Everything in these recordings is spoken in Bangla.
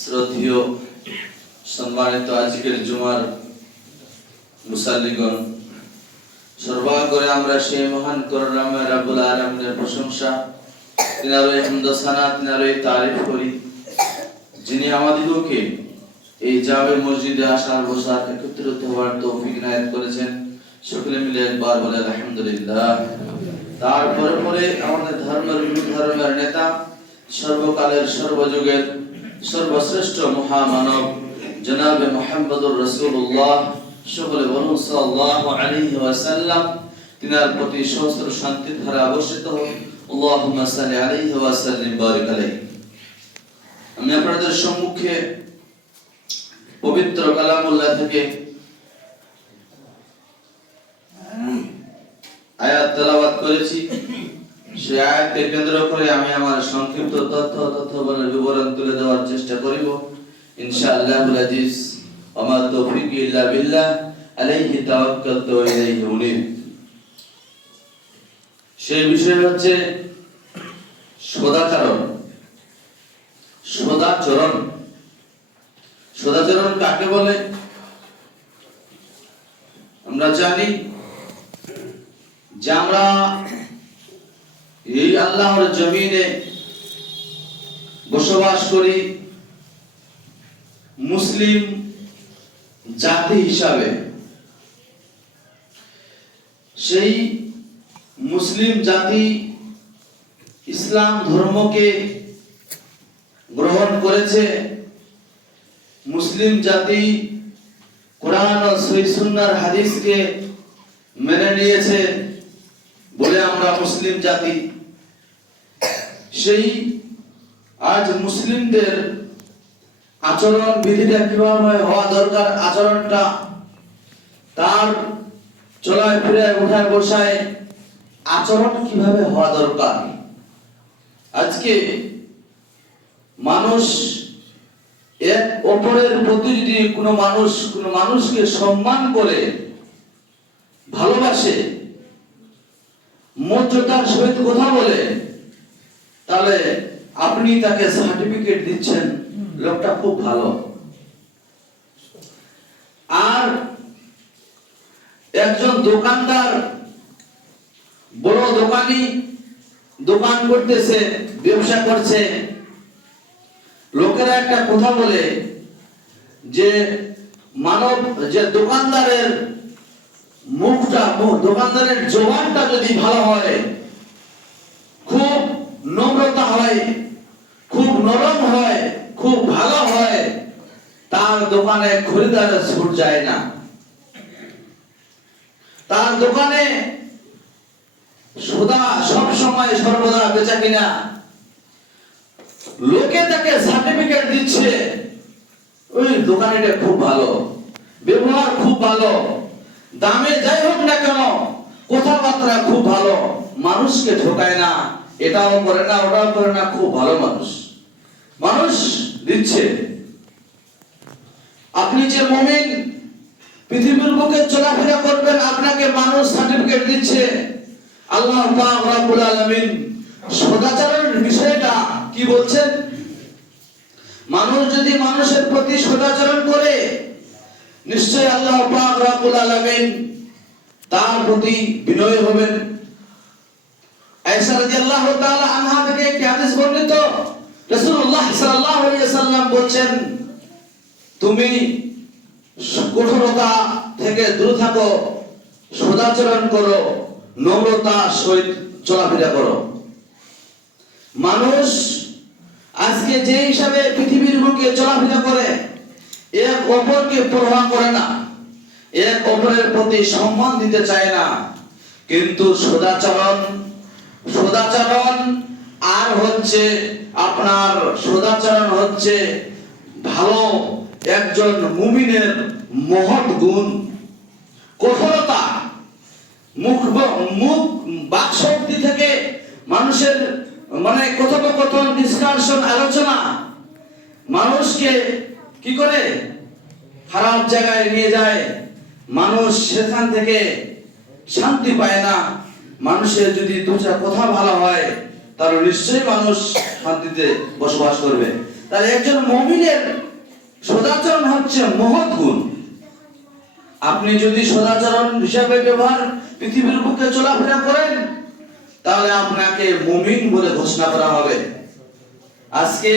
শ্রদ্ধেয় সম্মানিত আজকের জুমার মুসাল্লিগণ, সর্বাগ্রে আমরা সেই মহান করুণাময় রব্বুল আলামিনের প্রশংসা, তিনারই হামদ সানা, তিনারই তারিফ করি, যিনি আমাদিগকে এই জামে মসজিদে আসার বসার একত্রিত হওয়ার তৌফিক ইনায়েত করেছেন। সকলে মিলে একবার বলে আলহামদুলিল্লাহ। তারপরে পরে আমাদের ধর্মের নেতা, সর্বকালের সর্বযুগের সর্বশ্রেষ্ঠ মহামানব জনাবে মুহাম্মদুর রাসূলুল্লাহ, সকলে বলুন সাল্লাল্লাহু আলাইহি ওয়াসাল্লাম, তিনার প্রতি সহস্র শান্তি ধারা বর্ষিত হোক। আল্লাহুম্মা সাল্লি আলাইহি ওয়া সাল্লিম বারিক আলাইহি। আমি আপনাদের সম্মুখে পবিত্র কালামুল্লাহ থেকে আয়াত তেলাওয়াত করেছি। সেই আয়াতকে কেন্দ্র করে আমি আমার সংক্ষিপ্ত তথ্যবলের বিবরণ তুলে দেওয়ার চেষ্টা করিব ইনশাআল্লাহুল আজিজ। ওয়া মা তাওফীকি ইল্লা বিল্লাহ, আলাইহি তাওয়াক্কালতু ওয়া ইলাইহি উনীব। সেই বিষয় হচ্ছে সদাচরণ। সদাচরণ সদাচরণ কাকে বলে? আমরা জানি যে আমরা এই আল্লাহর জমিনে বসবাস করি মুসলিম জাতি হিসাবে। সেই মুসলিম জাতি ইসলাম ধর্মকে গ্রহণ করেছে। মুসলিম জাতি কোরআন ও সহিহ সুন্নাহর হাদিসকে মেনে নিয়েছে বলে আমরা মুসলিম জাতি। সেই আজ মুসলিমদের আচরণ বিধিটা কিভাবে হওয়া দরকার, আচরণটা তার চলায় ফিরায় উঠায় বসায় আচরণ কিভাবে হওয়া দরকার। আজকে মানুষ এক অপরের প্রতি যদি কোনো মানুষকে সম্মান করে, ভালোবাসে, মর্যাদার সহিত কথা বলে, তাহলে আপনি তাকে সার্টিফিকেট দিচ্ছেন লোকটা খুব ভালো। আর একজন দোকানদার, বড় দোকানি, দোকান করতেছে, ব্যবসা করছে, লোকেরা একটা কথা বলে যে দোকানদারের দোকানদারের জবানটা যদি ভালো হয়, খুব নম্রতা হয়, খুব নরম হয়, খুব ভালো হয়, তার দোকানে খরিদারের ছুট যায় না। তার দোকানে সব সময় সর্বদা বেচা কিনা। লোকে তাকে সার্টিফিকেট দিচ্ছে, ওই দোকানিটা খুব ভালো, ব্যবহার খুব ভালো, দামে যাই হোক না কেন কথাবার্তা খুব ভালো, মানুষকে ঠকায় না, এটাও করে না ওটাও করে না, খুব ভালো মানুষ দিচ্ছে। আপনি যে মুমিন, পৃথিবীর বুকে চলাফেরা করবেন, আপনাকে মানুষ সার্টিফিকেট দিচ্ছে। আল্লাহ পাক রব্বুল আলামিন সদাচরণের বিষয়টা কি বলছেন? মানুষ যদি মানুষের প্রতি সদাচরণ করে, নিশ্চয় আল্লাহ পাক রব্বুল আলামিন তার প্রতি বিনয়ী হবেন। আয়েশা রাদিয়াল্লাহু তাআলা আনহা থেকে একটি হাদিস বর্ণিত, রাসূলুল্লাহ সাল্লাল্লাহু আলাইহি ওয়াসাল্লাম বলেন, তুমি কঠোরতা থেকে দূরে থাকো, সদাচরণ করো, নম্রতার সহিত চলাফেরা করো। মানুষ আজকে যে হিসাবে পৃথিবীর বুকে চলাফেরা করে, এক অপরকে পরোয়া করে না, এক অপরের প্রতি সম্মান দিতে চায় না। কিন্তু সদাচরণ আর হচ্ছে আপনার সদাচরণ হচ্ছে ভালো একজন মুমিনের মহৎ গুণ। কঠোরতা, মুখ বাকশক্তি থেকে মানুষের কথোপকথন, ডিসকাশন, আলোচনা মানুষকে কি করে খারাপ জায়গায় নিয়ে যায়। মানুষ সেখান থেকে শান্তি পায় না। মানুষের যদি দুটা কথা ভালো হয়, তাহলে নিশ্চয়ই মানুষ শান্তিতে বসবাস করবে। তাহলে একজন মুমিনের সদাচরণ হচ্ছে মহৎ গুণ। আপনি যদি সদাচরণ হিসাবে ব্যবহার পৃথিবীর বুকে চলাফেরা করেন, তাহলে আপনাকে মুমিন বলে ঘোষণা করা হবে। আজকে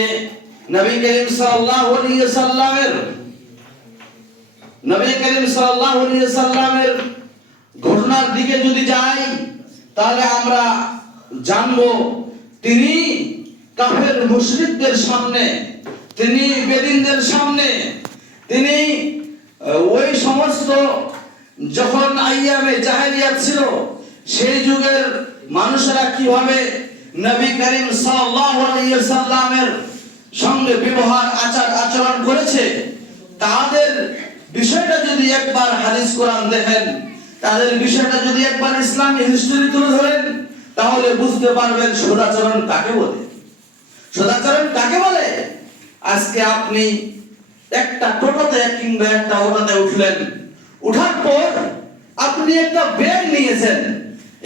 নবী করিম সাল্লাল্লাহু আলাইহি সাল্লামের ঘটনার দিকে যদি যাই, তাহলে আমরা জানবো তিনি কাফের মুশরিকদের সামনে, তিনি বেদিনদের সামনে, তিনি ওই সমস্ত যখন আইয়ামে জাহেলিয়াত ছিল, সেই যুগের মানুষেরা কিভাবে নবী করিম সাল্লাল্লাহু আলাইহি সাল্লামের সঙ্গে ব্যবহার আচরণ করেছে, তাদের বিষয়টা যদি একবার হাদিস কোরআন দেখেন, তাদের বিষয়টা যদি একবার ইসলামী হিস্টরি তুলে ধরেন, তাহলে বুঝতে পারবেন সদাচরণ কাকে বলে। সদাচরণ কাকে বলে? আজকে আপনি একটা টোটোতে কিংবা একটা অটোতে উঠলেন, উঠার পর আপনি একটা ব্যাগ নিয়েছেন,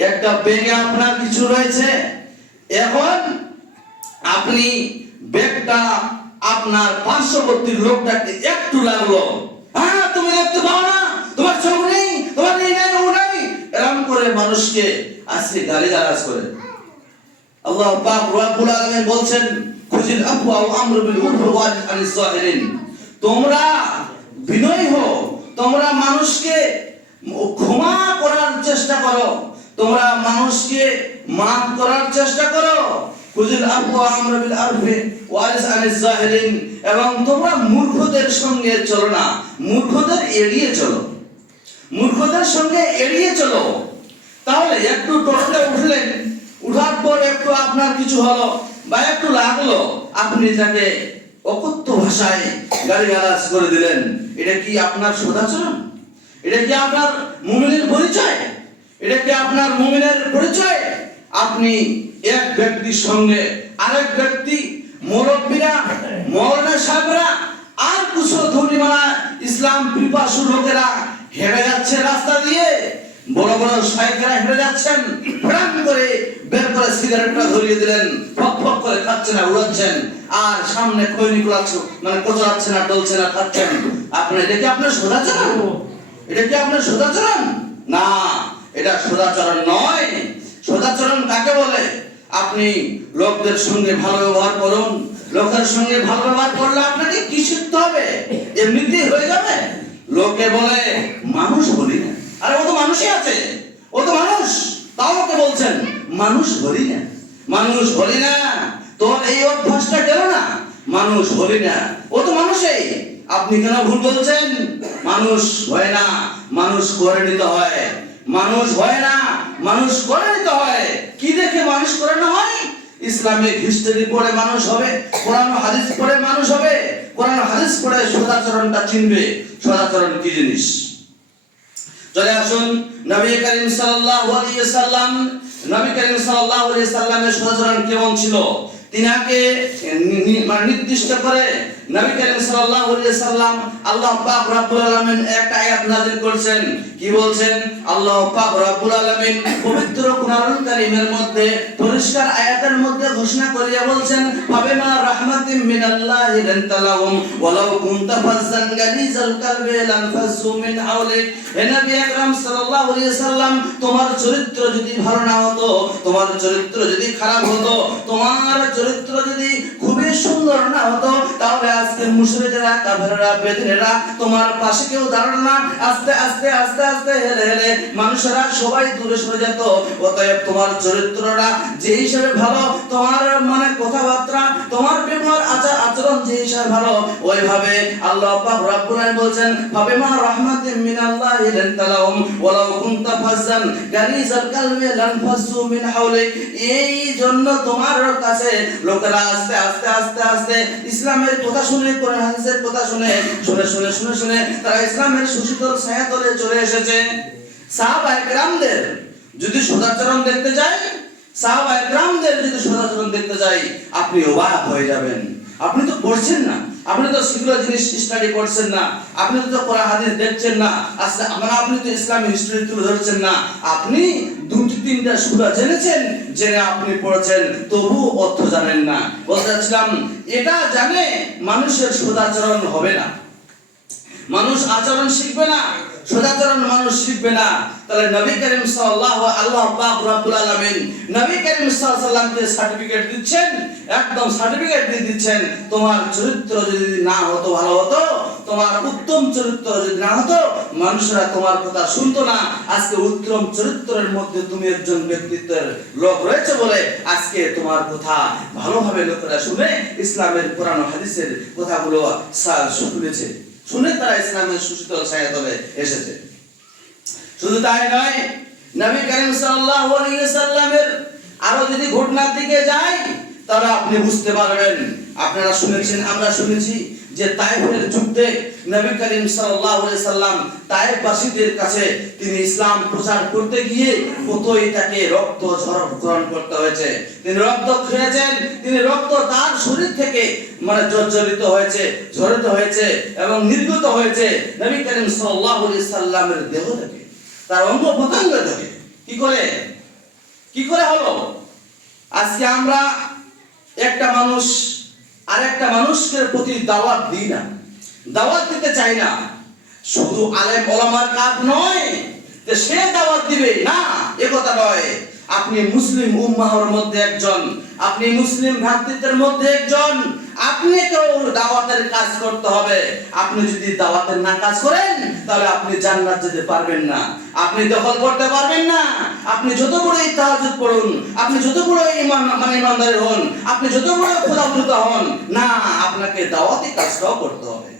একটা ব্যাগে আপনার কিছু রয়েছে। এখন আপনি ব্যাগটা আপনার পার্শ্ববর্তী লোকটাকে একটু লাগলো, হ্যাঁ তুমি দেখতে পাও না, তোমার চোখ নেই, তোমার এই নাই ও নাই, এরকম করে মানুষকে আজকে গালিগালাজ করে। আল্লাহ পাক রব্বুল আলামিন বলছেন, খুজিল আফওয়া ওয়া আমরু বিল উরফি ওয়া আনিস সাহিরিন, তোমরা বিনয়ী হও, তোমরা মানুষকে ক্ষমা করার চেষ্টা করো, তোমরা মানুষকে মাফ করার চেষ্টা করো। খুজিল আফওয়া ওয়া আমরু বিল উরফি ওয়া আনিস সাহিরিন, এবং তোমরা মূর্খদের সঙ্গে চলো না, মূর্খদের এড়িয়ে চলো, মূর্খদের সঙ্গে এড়িয়ে চলো। তাহলে একটু টোটোতে উঠলেন, উঠার পর একটু আপনার কিছু হলো বা একটু লাগলো, আপনি তাকে অকথ্য ভাষায় গালিগালাজ করে দিলেন। এটা কি আপনার সদাচরণ? এটা কি আপনার মুমিনের পরিচয়? এটা কি আপনার মুমিনের পরিচয়? আপনি এক ব্যক্তির সঙ্গে আরেক ব্যক্তি, মুরব্বীরা, মওলানা সাহেবরা, আর কিছু ধনীমানা ইসলাম পিপাসু লোকেরা হেঁটে যাচ্ছে রাস্তা দিয়ে, বড় বড় শাইখরা হেঁটে যাচ্ছেন, ফ্রাম করে বের করে সিগারেটটা ধরিয়ে দিলেন, ফক ফক করে খাচ্ছেন আর উড়াচ্ছেন, আর সামনে খৈনি কুলাচ্ছে, মানে কোচরাচ্ছেন আর ডলছেন আর খাচ্ছেন। আপনি এটা কি আপনার সদাচরণ? এটা কি আপনার সদাচরণ? না, এটা সদাচরণ নয়। সদাচরণ কাকে বলে? আপনি লোকদের সঙ্গে ভালো ব্যবহার করুন। লোকের সঙ্গে ভালো ব্যবহার করলে আপনাকে কি শিখতে হবে? এমনিতেই হয়ে যাবে। লোকে বলে মানুষ বলি না, আরে ও তো মানুষই আছে, ও তো মানুষ, তাও ওকে বলছেন মানুষ বলি না, মানুষ বলি না। তো এই অভ্যাসটা গেল না, মানুষ বলি না, ও তো মানুষই। আপনি কেন ভুল বলছেন? মানুষ হয় না, মানুষ করে নিতে হয়। মানুষ হয় না, মানুষ করে নিতে হয়। কি দেখে মানুষ করে না হয়? ইসলামিক হিস্টরি পড়ে মানুষ হবে, কোরআন হাদিস পড়ে মানুষ হবে, কোরআন হাদিস পড়ে সদাচরণটা চিনবে, সদাচরণ কি জিনিস। চলে আসুন নবী করিম সাল্লাল্লাহু আলাইহি সাল্লাম, নবী করিম সাল্লাল্লাহু আলাইহি সাল্লামের সদাচরণ কেমন ছিল তিনাকে নির্দিষ্ট করে নবী করিম সাল্লাল্লাহু আলাইহি সাল্লাম আল্লাহ পাক রব্বুল আলামিন একটা আয়াত নাযিল করেছেন। কি বলছেন? আল্লাহ পাক রব্বুল আলামিন পবিত্র কুরআনুল কারীমের মধ্যে পরিষ্কার আয়াতের মধ্যে ঘোষণা করিয়া বলছেন, ফাবিমা রাহমাতিম মিনাল্লাহি লিনতা লাহুম ওয়ালাউ কুনতা ফাজ্জান গালিজাল কলবি লানফাসু মিন হাওলিক। হে নবী আকরাম সাল্লাল্লাহু আলাইহি সাল্লাম, তোমার চরিত্র যদি ভালো না হতো, তোমার চরিত্র যদি খারাপ হতো, তোমার চরিত্র যদি খুবই সুন্দর না হতো, তাহলে আজকে মুশরিকরা, কাফেররা, বেদিনেরা তোমার পাশে কেউ দাঁড়ানো না। আস্তে আস্তে আস্তে আস্তে হেলে হেলে মানুষেরা সবাই দূরে সরে যেত। অতএব তোমার চরিত্রটা যে হিসাবে ভালো, তোমার মানে কথাবার্তা, তোমার ব্যবহার আচরণ যে হিসাবে ভালো, ওইভাবে আল্লাহ পাক রব্বুল আলামিন বলছেন, ফাবিমা রাহমাতিন মিনাল্লাহি লিনতা লাহুম ওয়ালাউ কুনতা ফাজ্জান গালিজাল কলবি লানফাসু মিন হাওলিক। এই জন্য তোমার কাছে লোকেরা আস্তে আস্তে আস্তে আস্তে ইসলামের কথা শুনে, কোরআন হাদিসের কথা শুনে শুনে শুনে শুনে শুনে তারা ইসলামের সুশীতল ছায়াতলে চলে এসেছে। সাহাবায়ে কেরামদের যদি সদাচরণ দেখতে যাই, সাহাবায়ে কেরামদের যদি সদাচরণ দেখতে যাই, আপনি অবাক হয়ে যাবেন। আপনি তো পড়ছেন না, আপনি তো সেগুলো জিনিস স্টাডি করছেন না, আপনি তো কোরআন হাদিস দেখছেন না, আপনি তো ইসলামিক হিস্ট্রি তুলে ধরছেন না, আপনি দুটি তিনটা সূরা জেনেছেন, জেনে আপনি পড়েছেন, তবু অর্থ জানেন না। বলতে চাচ্ছিলাম এটা জানে মানুষের সদাচরণ হবে না, মানুষ আচরণ শিখবে না, সদাচরণ মানুষ শিখবে না। তাহলে নবী করিম সাল্লাল্লাহু আল্লাহ পাক রব্বুল আলামিন নবী করিম সাল্লাল্লাহু আলাইহি সাল্লামকে সার্টিফিকেট দিচ্ছেন, একদম সার্টিফিকেট দিয়ে দিচ্ছেন, তোমার চরিত্র যদি না হতো ভালো হতো, তোমার উত্তম চরিত্র যদি না হতো, মানুষরা তোমার কথা শুনতো না। আজকে উত্তম চরিত্রের মধ্যে তুমি একজন ব্যক্তিত্বের লোক রয়েছে বলে আজকে তোমার কথা ভালোভাবে লোকেরা শুনে ইসলামের কোরআন ও হাদিসের কথাগুলো শুনেছে, শুনে তারা ইসলামের সুশীতল ছায়াতলে এসেছে। শুধু তাই নয়, নবী করিম সাল্লাল্লাহু আলাইহি ওয়াসাল্লামের আরো যদি ঘটনার দিকে যাই তাহলে আপনি বুঝতে পারবেন। আপনারা শুনেছেন, আমরা শুনেছি যে তায়েফের যুদ্ধে নবী করিম সাল্লাল্লাহু আলাইহি ওয়াসাল্লাম তায়েফবাসীদের কাছে তিনি ইসলাম প্রচার করতে গিয়ে কতই তাকে রক্ত ঝরণ করতে হয়েছে। তিনি রক্ত খেয়েছেন, তিনি রক্ত তার শরীর থেকে জর্জরিত হয়েছে, ঝরিত হয়েছে এবং নির্গত হয়েছে নবী করিম সাল্লাল্লাহু আলাইহি ওয়াসাল্লামের দেহ থেকে, তার অঙ্গ প্রত্যঙ্গ থেকে। কি করে হলো? আজকে আমরা একটা মানুষ আরেকটা মানুষের প্রতি দাওয়াত দিই না, দাওয়াত দিতে চাই না। শুধু আলেম ওলামার কাজ নয় যে সে দাওয়াত দিবে, না, এ কথা নয়। আপনি মুসলিম উম্মাহর মধ্যে একজন, আপনি মুসলিম ভ্রাতৃত্বের মধ্যে একজন, আপনাকেও দাওয়াতের কাজ করতে হবে। আপনি যদি দাওয়াতের না কাজ করেন তাহলে আপনি জান্নাত যেতে পারবেন না, আপনি দখল করতে পারবেন না। আপনি যত বড়ই তাহাজ্জুদ পড়ুন, আপনি যত বড় ইমানদার হন, আপনি যত বড় খোদাবৃত হন না, আপনাকে দাওয়াতি কাজটাও করতে হবে,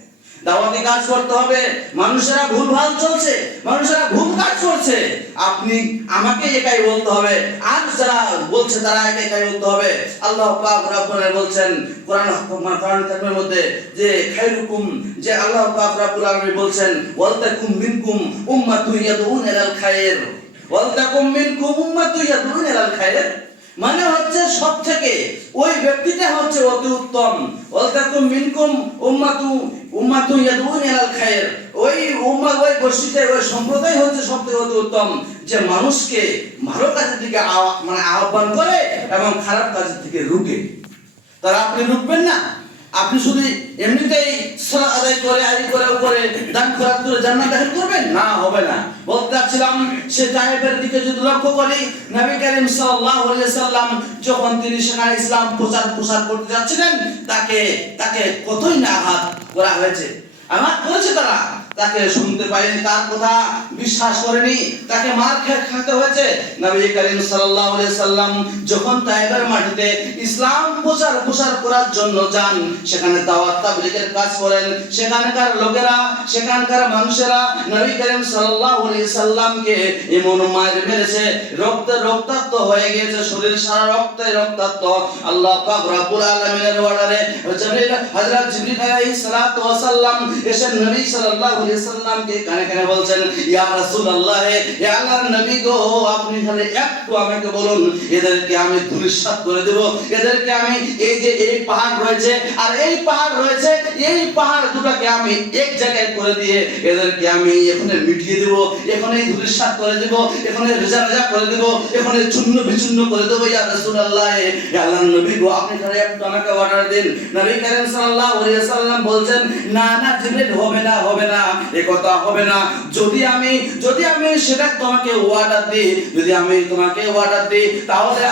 দাওয়াতি কাজ করতে হবে। মানুষেরা ভুলভাল চলছে, মানুষেরা ভুল কাজ করছে, আপনি আমাকে একাই বলতে হবে, আর যারা বলছে তারা একাই বলতে হবে। আল্লাহ পাক রব্বুল আলামিন বলছেন কোরআন কারীমের মধ্যে যে খায়রুকুম, যে আল্লাহ পাক রব্বুল আলামিন বলছেন ওয়ালতাকুম মিনকুম উম্মাতুন ইয়াদউনা ইলাল খায়র, ওয়ালতাকুম মিনকুম উম্মাতুন ইয়াদউনা ইলাল খায়র, মানে হচ্ছে সব থেকে ওই ব্যক্তিটা হচ্ছে অতি উত্তম। ওয়ালতাকুম মিনকুম উম্মাতুন ইয়াদউনা ইলাল খায়র, ওই উম্মাহ, ওই গোষ্ঠীতে, ওই সম্প্রদায় হচ্ছে সবথেকে অতি উত্তম যে মানুষকে ভালো কাজের দিকে আহ্বান করে এবং খারাপ কাজের থেকে রুখে। তারা আপনি রুখবেন না, আপনি শুধু এমনিতেই সালাত আদায় করে উপরে দান খরচ করে জান্নাত দাখিল করবেন না, হবে না। বলতে চাচ্ছিলাম সে তায়েফের দিকে যদি লক্ষ্য করি, নবী করিম সাল্লাল্লাহু আলাইহি ওয়াসাল্লাম যখন তিনি সেখানে ইসলাম প্রচার করতে যাচ্ছিলেন, তাকে কতই না আঘাত করা হয়েছে, আঘাত করেছে তারা, তাকে শুনতে পায়নি, তার কথা বিশ্বাস করেনি, তাকে মার খেতে হয়েছে। নবী করিম সাল্লাল্লাহু আলাইহি ওয়াসাল্লাম যখন তায়েফের মাটিতে ইসলাম প্রচার করার জন্য যান, সেখানে দাওয়াত তাবলীগের কাজ করেন, সেখানকার লোকেরা, সেখানকার মানুষেরা নবী করিম সাল্লাল্লাহু আলাইহি ওয়াসাল্লামকে এমন মার মেরেছে, রক্তাক্ত হয়ে গিয়েছে, শরীর সারা রক্তাক্ত। আল্লাহ পাক রব্বুল আলামিনের অর্ডারে হযরত জিবরিল আলাইহিস সালাতু ওয়াস সালাম এসে নবী সাল্লাল্লাহু আলাইহি ওয়াসাল্লামকে কানে বলছেন, ইয়া রাসূলুল্লাহ, হে আল্লাহর নবী গো, আপনি তাহলে একটু আমাকে বলুন, এদেরকে আমি ধূলিসাৎ করে দেব, এদেরকে আমি এই যে এই পাহাড় রয়েছে আর এই পাহাড় রয়েছে, এই পাহাড় দুটোকে আমি এক জায়গায় করে দিয়ে এদেরকে আমি এখানে মিটিয়ে দেব, এখানে ধূলিসাৎ করে দেব, এখানে রেজা করে দেব, এখানে চূর্ণ বিচূর্ণ করে দেব। ইয়া রাসূলুল্লাহ, হে আল্লাহর নবী গো, আপনি তাহলে একটু আমাকে অর্ডার দিন। নবী করিম সাল্লাল্লাহু আলাইহি ওয়াসাল্লাম বলছেন, না জিবরিল, হবে না, এই কথা হবে না। যদি আমি সেটা তোমাকে ওয়াদা দিই, যদি আমি তোমাকে ওয়াদা দিই, তাহলে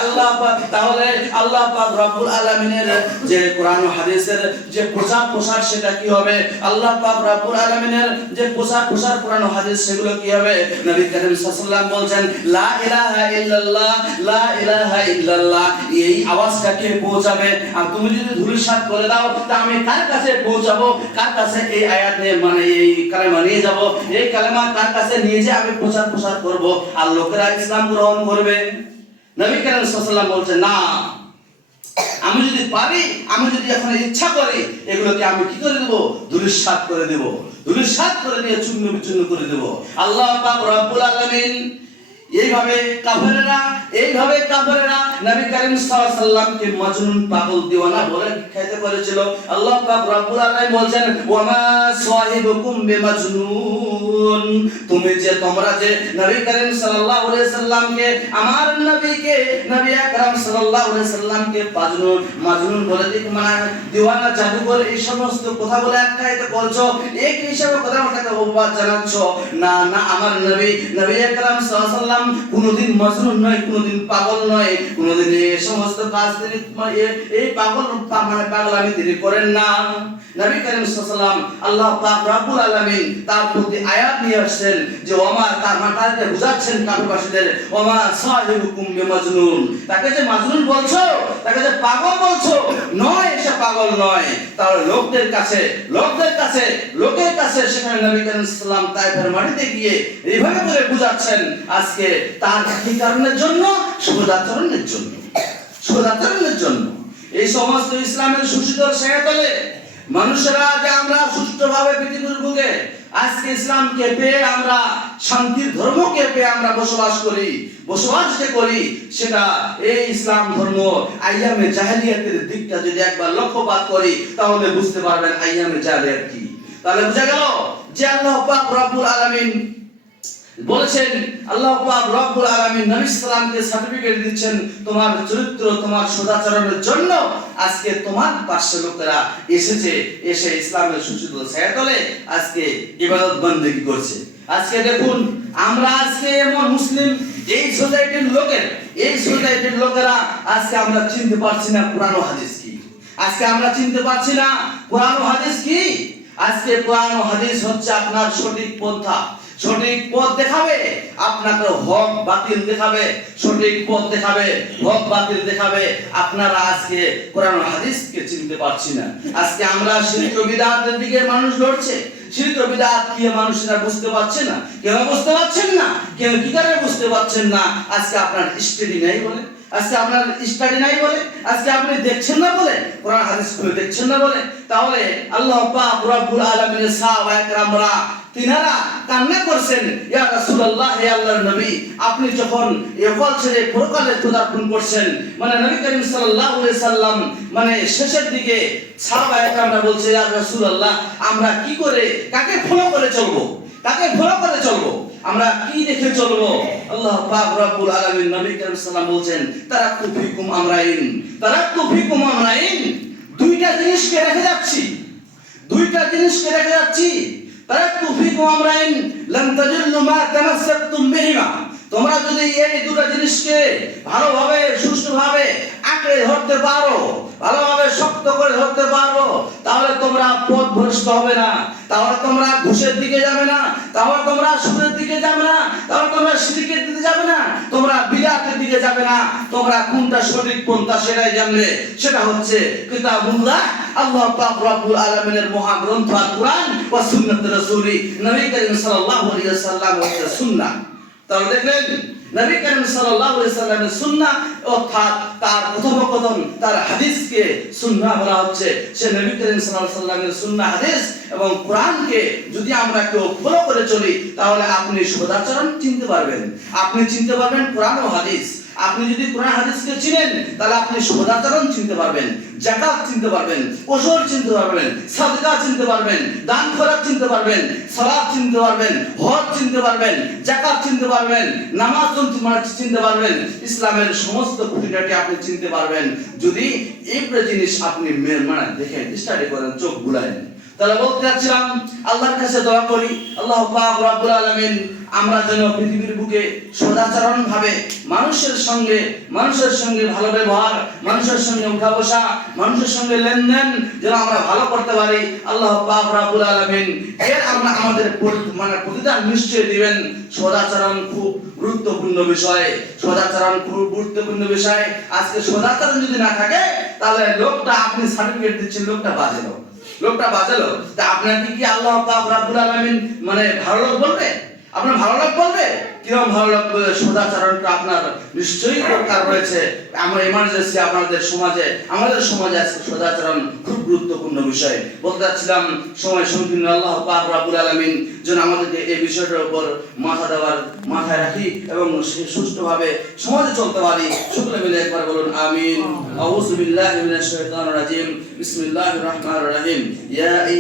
আল্লাহ পাক রব্বুল আলামিনের যে কোরআন ও হাদিসের যে প্রচার সেটা কি হবে? আল্লাহ পাক রব্বুল আলামিনের যে প্রচার কোরআন ও হাদিস সেগুলো কি হবে? নবী করিম সাল্লাল্লাহু আলাইহি ওয়াসাল্লাম বলছেন, লা ইলাহা ইল্লাল্লাহ, লা ইলাহা ইল্লাল্লাহ, এই আওয়াজটা কে পৌঁছাবে? আর তুমি যদি ধূলিসাৎ করে দাও, তা আমি কার কাছে পৌঁছাবো? কার কাছে এই আয়াত এই কালেমা নিয়ে যাব? এই কালেমা কার কাছে নিয়ে যে আমি প্রচার করব আর লোকেরা ইসলাম গ্রহণ করবে? নবী করিম সাল্লাল্লাহু আলাইহি ওয়াসাল্লাম বলছেন, না, আমি যদি পারি, আমি যদি এখন ইচ্ছা করি, এগুলোকে আমি কি করে দেব? ধূলিসাৎ করে দেব, ধূলিসাৎ করে দিয়ে চূর্ণ বিচূর্ণ করে দেব। আল্লাহ পাক রব্বুল আলামিন এইভাবে কাফেরেরা নবী করিম সাল্লাল্লাহু আলাইহি সাল্লামকে মজনুন, পাগল, দিওয়ানা বলে খ্যাত করেছিল। আল্লাহ পাক রব্বুল আলামিন বলেন, ওয়ামা সাহিবুকুম বিমাজনুন, তোমরা যে নবী করিম সাল্লাল্লাহু আলাইহি সাল্লামকে, আমার নবীকে, নবী আকরাম সাল্লাল্লাহু আলাইহি সাল্লামকে মাজনুন বলে দিওয়ানা, জাদুকর, এই সমস্ত কথা বলে আখ্যায়িত করছো, এক হিসাবে কথাটাকে অপবাদ জানাচ্ছ। না, আমার নবী আকরাম সাল্লাল্লাহু আলাইহি সাল্লাম কোনদিন মজনুন নয়, কোনদিন পাগল নয়, কোনদিন এই সমস্ত কাজ তিনি এই পাগলামি তিনি করেন না। নবী করিম সাল্লাল্লাহু আলাইহি সাল্লাম, আল্লাহ পাক রব্বুল আলামিন তার প্রতি আয়াত নিয়ে আসছেন যে ওমা, তার মাথাতে বুঝাচ্ছেন কাফিরবাসীদের, ওমা সাহিবুকুম বিমাজনুন, তাকে যে মাজনুন বলছো, তাকে যে পাগল বলছো, নয়, সে পাগল নয়। তার লোকের কাছে সেখানে নবী করিম সাল্লাল্লাহু আলাইহি সাল্লাম তায়েফের মাটিতে গিয়ে এইভাবে করে বুঝাচ্ছেন। আজকে তার কি কারণের জন্য? শুভদাচরণের জন্য। এই সমস্ত ইসলামের সুশীতল ছায়াতলে মানুষেরা যে আমরা সুষ্ঠুভাবে পৃথিবীর বুকে আজকে ইসলামকে পেয়ে, আমরা শান্তির ধর্মকে পেয়ে আমরা বসবাস যে করি, সেটা এই ইসলাম ধর্ম আইয়ামে জাহেলিয়াতের দিকটা যদি একবার লক্ষ্যপাত করি, তাহলে বুঝতে পারবেন আইয়ামে জাহেলিয়াত কি। তাহলে বোঝা গেল যে আল্লাহ পাক রব্বুল আলামিন বলেছেন, আল্লাহ পাক রব্বুল আলামিন নবী সাল্লামকে সার্টিফিকেট দিচ্ছেন তোমার চরিত্র, তোমার সদাচরণের জন্য। আজকে তোমার পাশে লোকেরা এসে ইসলামের সুশীতল ছায়াতলে আজকে ইবাদত বন্দেগী করছে। আজকে দেখুন, আমরা আজকে এমন মুসলিম, এই সোসাইটির লোকেরা আজকে আমরা চিনতে পারছি না কোরআন ও হাদিস কি। আজকে কোরআন ও হাদিস হচ্ছে আপনার সঠিক পন্থা, সঠিক পথ দেখাবে, আপনাকে হক বাতিল দেখাবে, সঠিক পথ দেখাবে, হক বাতিল দেখাবে। আপনারা আজকে কোরআন ও হাদিসকে চিনতে পারছি না। আজকে আমরা শিরক ও বিদআতের দিকে মানুষ লড়ছে। শিরক ও বিদআত কি মানুষরা বুঝতে পারছে না। কেন বুঝতে পারছেন না? কেন কি কারণে বুঝতে পারছেন না? আজকে আপনার স্টাডি নাই বলে, আজকে আপনি দেখছেন না বলে, কোরআন হাদিস খুলে দেখছেন না বলে। তাহলে আল্লাহ পাক রব্বুল আলামিনের সাহাবায়ে কেরামরা তিনারা কান্না করছেন, ইয়া রাসূলুল্লাহ, হে আল্লাহর নবী, আপনি যখন ইহকাল ছেড়ে পরকালে পদার্পণ করছেন, মানে নবী করিম সাল্লাল্লাহু আলাইহি সাল্লাম শেষের দিকে সাহাবায়ে কেরামরা বলছে, ইয়া রাসূলুল্লাহ, আমরা কি করে, কাকে ফলো করে চলবো, আমরা কি দেখে চলবো? আল্লাহ পাক রব্বুল আলামিন নবী করিম সাল্লাল্লাহু আলাইহি বলছেন, তারাক্তু ফিকুম আমরাইন, দুইটা জিনিসকে রেখে যাচ্ছি। তারাক্তু ফিকুম আমরাইন লাম তাজিল্লু মা তামাসসাকতুম বিহিমা, তোমরা যদি এই দুটো জিনিসকে ভালোভাবে, সুষ্ঠুভাবে আঁকড়ে ধরতে পারো, ভালোভাবে শক্ত করে ধরতে পারো, তাহলে তোমরা পথভ্রষ্ট হবে না, তাহলে তোমরা ঘুষের দিকে যাবে না, তাহলে তোমরা সুদের দিকে যাবে না, তাহলে তোমরা শিরকের দিকে যাবে না, তোমরা বিদআতের দিকে যাবে না। তোমরা কোনটা সঠিক পন্থা সেটাই জানবে, সেটা হচ্ছে কিতাবুল্লাহ, আল্লাহ পাক রব্বুল আলামিনের মহাগ্রন্থ আল কোরআন ওয়া সুন্নাত রাসূলি, নবী করিম সাল্লাল্লাহু আলাইহি ওয়াসাল্লাম এর সুন্নাহ। তাহলে দেখলেন নবী করিম সাল্লাল্লাহু আলাইহি ওয়াসাল্লামের সুন্নাহ, অর্থাৎ তার কথোপকথন, তার হাদিসকে সুন্নাহ বলা হচ্ছে। সে নবী করিম সাল্লাল্লাহু আলাইহি ওয়াসাল্লামের সুন্নাহ, হাদিস এবং কোরআনকে যদি আমরা কেউ ফলো করে চলি, তাহলে আপনি সদাচরণ চিনতে পারবেন, আপনি চিনতে পারবেন কোরআন ও হাদিস। আপনি যদি কোরআন হাদিসকে চিনেন, তাহলে আপনি সদাচরণ চিনতে পারবেন, যাকাত চিনতে পারবেন, ওজর চিনতে পারবেন, সাদকা চিনতে পারবেন, দান খয়রাত চিনতে পারবেন, সালাত চিনতে পারবেন, হজ চিনতে পারবেন, যাকাত চিনতে পারবেন, নামাজ চিনতে পারবেন, ইসলামের সমস্ত খুঁটিনাটি আপনি চিনতে পারবেন, যদি এই জিনিস আপনি দেখে স্টাডি করেন, চোখ বুলায়েন। তাহলে বলতে যাচ্ছিলাম, আল্লাহর কাছে দোয়া করি, আল্লাহ পাক রব্বুল আলামিন আমরা যেন পৃথিবীর বুকে সদাচরণ ভাবে মানুষের সঙ্গে ভালো ব্যবহার, মানুষের সঙ্গে উঠা বসা, মানুষের সঙ্গে লেনদেন যেন আমরা ভালো করতে পারি। আল্লাহ পাক রব্বুল আলামিন এর আমরা আমাদের প্রতিদান নিশ্চয় দিবেন। সদাচরণ খুব গুরুত্বপূর্ণ বিষয়। আজকে সদাচরণ যদি না থাকে, তাহলে লোকটা আপনি সার্টিফিকেট দিচ্ছেন, লোকটা বাজে লোক, তা আপনাকে কি আল্লাহ পাক রব্বুল আলামিন ভালো লোক বলবে? আপনার ভালো লাগবে বলবে কিরকম ভালো লাগবে? সদাচরণটা আপনার নিশ্চয়ই দরকার রয়েছে। আমরা ইমার্জেন্সি আপনাদের সমাজে, আমাদের সমাজে আজকে সদাচরণ খুব গুরুত্বপূর্ণ বিষয়। বলতে চাচ্ছিলাম সময় সংকীর্ণ, আল্লাহ পাক রব্বুল আলামিন যেন আমাদেরকে এই বিষয়টার উপর মাথায় রাখি এবং সুষ্ঠুভাবে সমাজে চলতে পারি। সকলে মিলে একবার বলুন আমিন। আউযু বিল্লাহি মিনাশ শাইতানির রাজিম। বিসমিল্লাহির রহমানির রহিম। ইয়া